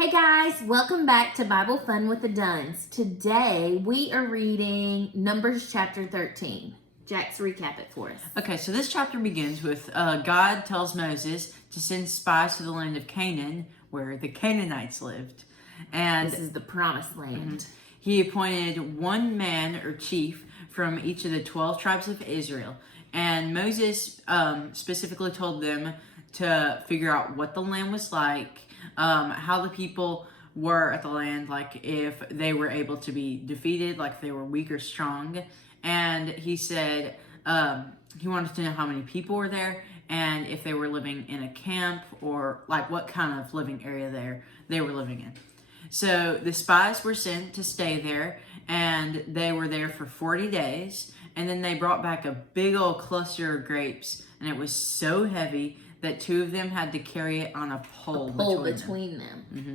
Hey guys, welcome back to Bible Fun with the Dunns. Today we are reading Numbers chapter 13. Jax, recap it for us. Okay, so this chapter begins with God tells Moses to send spies to the land of Canaan, where the Canaanites lived. And this is the promised land. He appointed one man or chief from each of the 12 tribes of Israel. And Moses specifically told them to figure out what the land was like, how the people were at the land, like if they were able to be defeated, like they were weak or strong. And he said he wanted to know how many people were there and if they were living in a camp or like what kind of living area they were living in. So the spies were sent to stay there, and they were there for 40 days. And then they brought back a big old cluster of grapes, and it was so heavy that two of them had to carry it on a pole between them. Mm-hmm.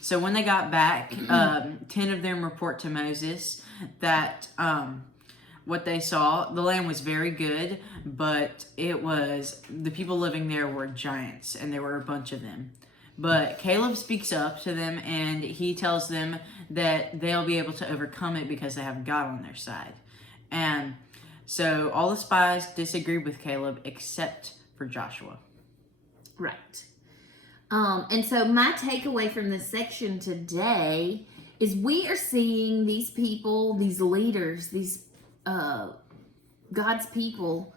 So when they got back, 10 of them report to Moses that what they saw, the land was very good, but the people living there were giants, and there were a bunch of them. But Caleb speaks up to them, and he tells them that they'll be able to overcome it because they have God on their side. And so all the spies disagreed with Caleb except for Joshua. Right. And so my takeaway from this section today is we are seeing these people, these leaders, these God's people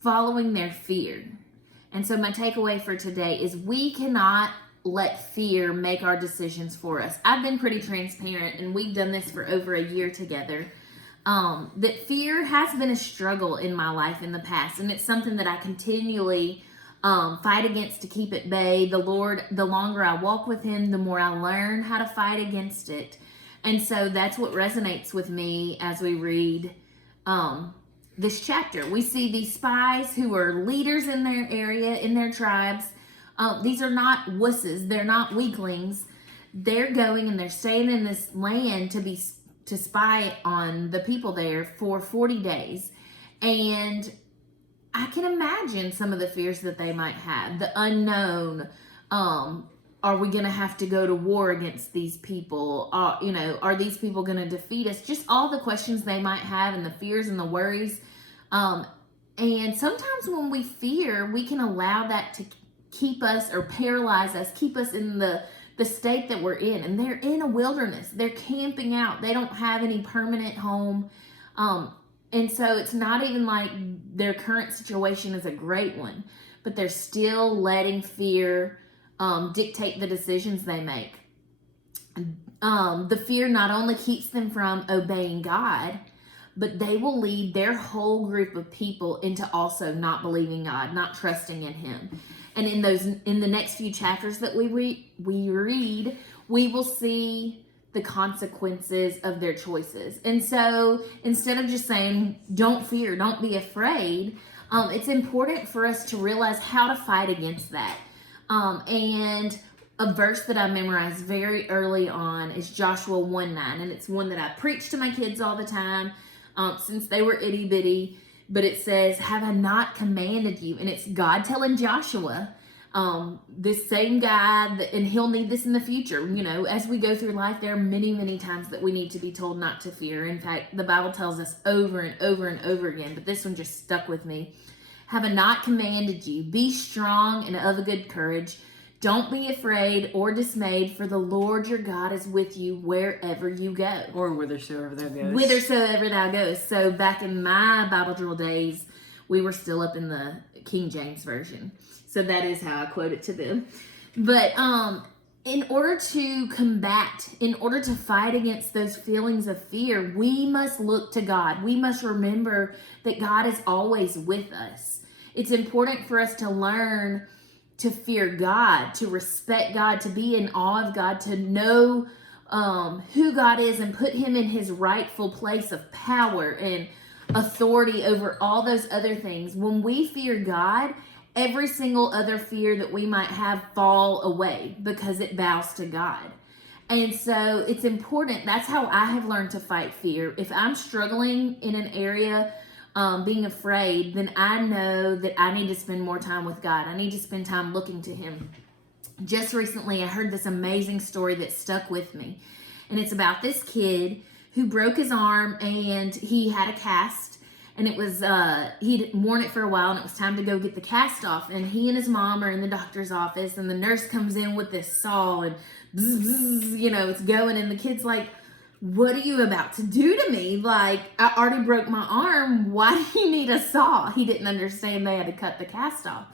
following their fear. And so my takeaway for today is we cannot let fear make our decisions for us. I've been pretty transparent, and we've done this for over a year together, that fear has been a struggle in my life in the past, and it's something that I continually fight against to keep at bay. The longer I walk with Him, the more I learn how to fight against it. And so that's what resonates with me as we read this chapter. We see these spies who are leaders in their area, in their tribes. These are not wusses. They're not weaklings. They're going and they're staying in this land to spy on the people there for 40 days. And I can imagine some of the fears that they might have. The unknown. Are we going to have to go to war against these people? Are these people going to defeat us? Just all the questions they might have, and the fears and the worries. And sometimes when we fear, we can allow that to keep us or paralyze us, keep us in the state that we're in. And they're in a wilderness. They're camping out. They don't have any permanent home. And so it's not even like their current situation is a great one, but they're still letting fear dictate the decisions they make. The fear not only keeps them from obeying God, but they will lead their whole group of people into also not believing God, not trusting in Him. And in the next few chapters that we read, we will see the consequences of their choices. And so instead of just saying, don't fear, don't be afraid, it's important for us to realize how to fight against that. And a verse that I memorized very early on is Joshua 1:9, and it's one that I preach to my kids all the time since they were itty bitty. But it says, "Have I not commanded you?" And it's God telling Joshua, this same guy, and he'll need this in the future. As we go through life, there are many, many times that we need to be told not to fear. In fact, the Bible tells us over and over and over again, but this one just stuck with me. "Have I not commanded you? Be strong and of a good courage. Don't be afraid or dismayed, for the Lord your God is with you wherever you go." Or whithersoever thou goest. Whithersoever thou goest. So back in my Bible drill days, we were still up in the King James Version. So that is how I quote it to them. But in order to fight against those feelings of fear, we must look to God. We must remember that God is always with us. It's important for us to learn to fear God, to respect God, to be in awe of God, to know who God is and put Him in His rightful place of power and authority over all those other things. When we fear God, every single other fear that we might have fall away because it bows to God. And so it's important. That's how I have learned to fight fear. If I'm struggling in an area, being afraid, then I know that I need to spend more time with God. I need to spend time looking to Him. just recently I heard this amazing story that stuck with me. And it's about this kid who broke his arm and he had a cast. And it was, he'd worn it for a while and it was time to go get the cast off. And he and his mom are in the doctor's office and the nurse comes in with this saw and bzz, bzz, you know, it's going. And the kid's like, what are you about to do to me? Like, I already broke my arm. Why do you need a saw? He didn't understand they had to cut the cast off.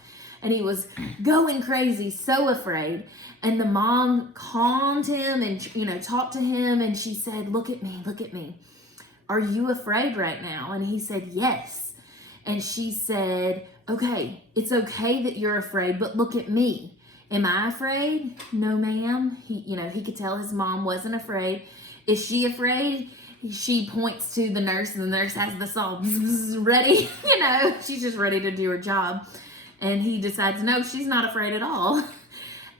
And he was going crazy, so afraid. And the mom calmed him and, you know, talked to him. And she said, look at me, look at me. Are you afraid right now? And he said, yes. And she said, okay, it's okay that you're afraid, but look at me. Am I afraid? No, ma'am. He could tell his mom wasn't afraid. Is she afraid? She points to the nurse and the nurse has the saw ready. She's just ready to do her job. And he decides, no, she's not afraid at all.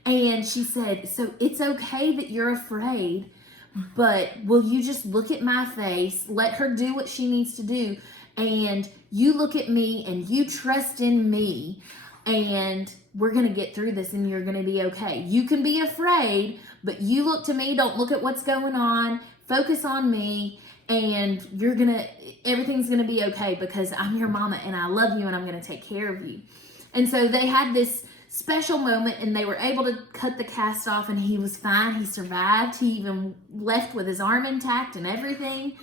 And she said, so it's okay that you're afraid, but will you just look at my face, let her do what she needs to do, and you look at me and you trust in me, and we're going to get through this and you're going to be okay. You can be afraid, but you look to me, don't look at what's going on, focus on me, and everything's going to be okay because I'm your mama and I love you and I'm going to take care of you. And so they had this special moment and they were able to cut the cast off and he was fine. He survived. He even left with his arm intact and everything.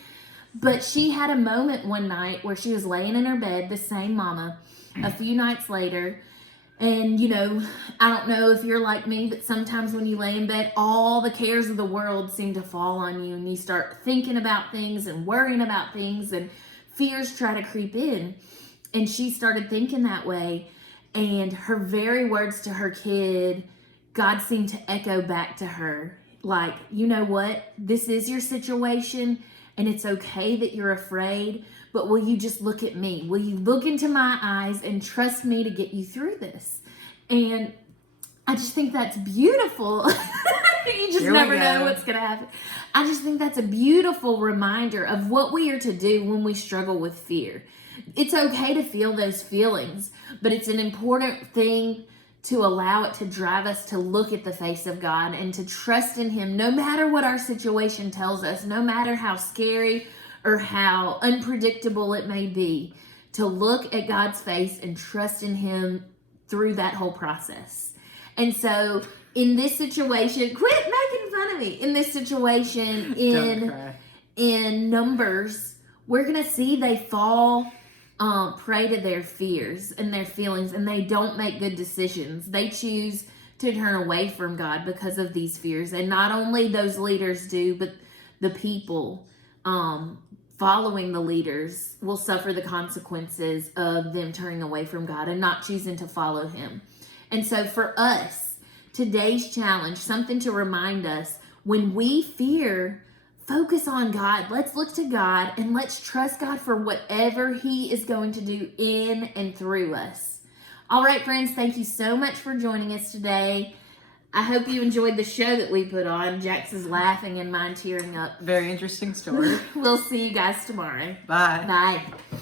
But she had a moment one night where she was laying in her bed, the same mama, a few nights later. And, I don't know if you're like me, but sometimes when you lay in bed, all the cares of the world seem to fall on you and you start thinking about things and worrying about things and fears try to creep in. And she started thinking that way. And her very words to her kid, God seemed to echo back to her. Like, you know what? This is your situation and it's okay that you're afraid, but will you just look at me? Will you look into my eyes and trust me to get you through this? And I just think that's beautiful. You just never know what's going to happen. I just think that's a beautiful reminder of what we are to do when we struggle with fear. It's okay to feel those feelings, but it's an important thing to allow it to drive us to look at the face of God and to trust in Him no matter what our situation tells us, no matter how scary or how unpredictable it may be, to look at God's face and trust in Him through that whole process. And so in this situation, quit making fun of me. In this situation, in Numbers, we're going to see they fall prey to their fears and their feelings, and they don't make good decisions. They choose to turn away from God because of these fears. And not only those leaders do, but the people following the leaders will suffer the consequences of them turning away from God and not choosing to follow Him. And so for us, today's challenge, something to remind us, when we fear, focus on God. Let's look to God and let's trust God for whatever He is going to do in and through us. All right, friends, thank you so much for joining us today. I hope you enjoyed the show that we put on. Jax is laughing and mine tearing up. Very interesting story. We'll see you guys tomorrow. Bye. Bye.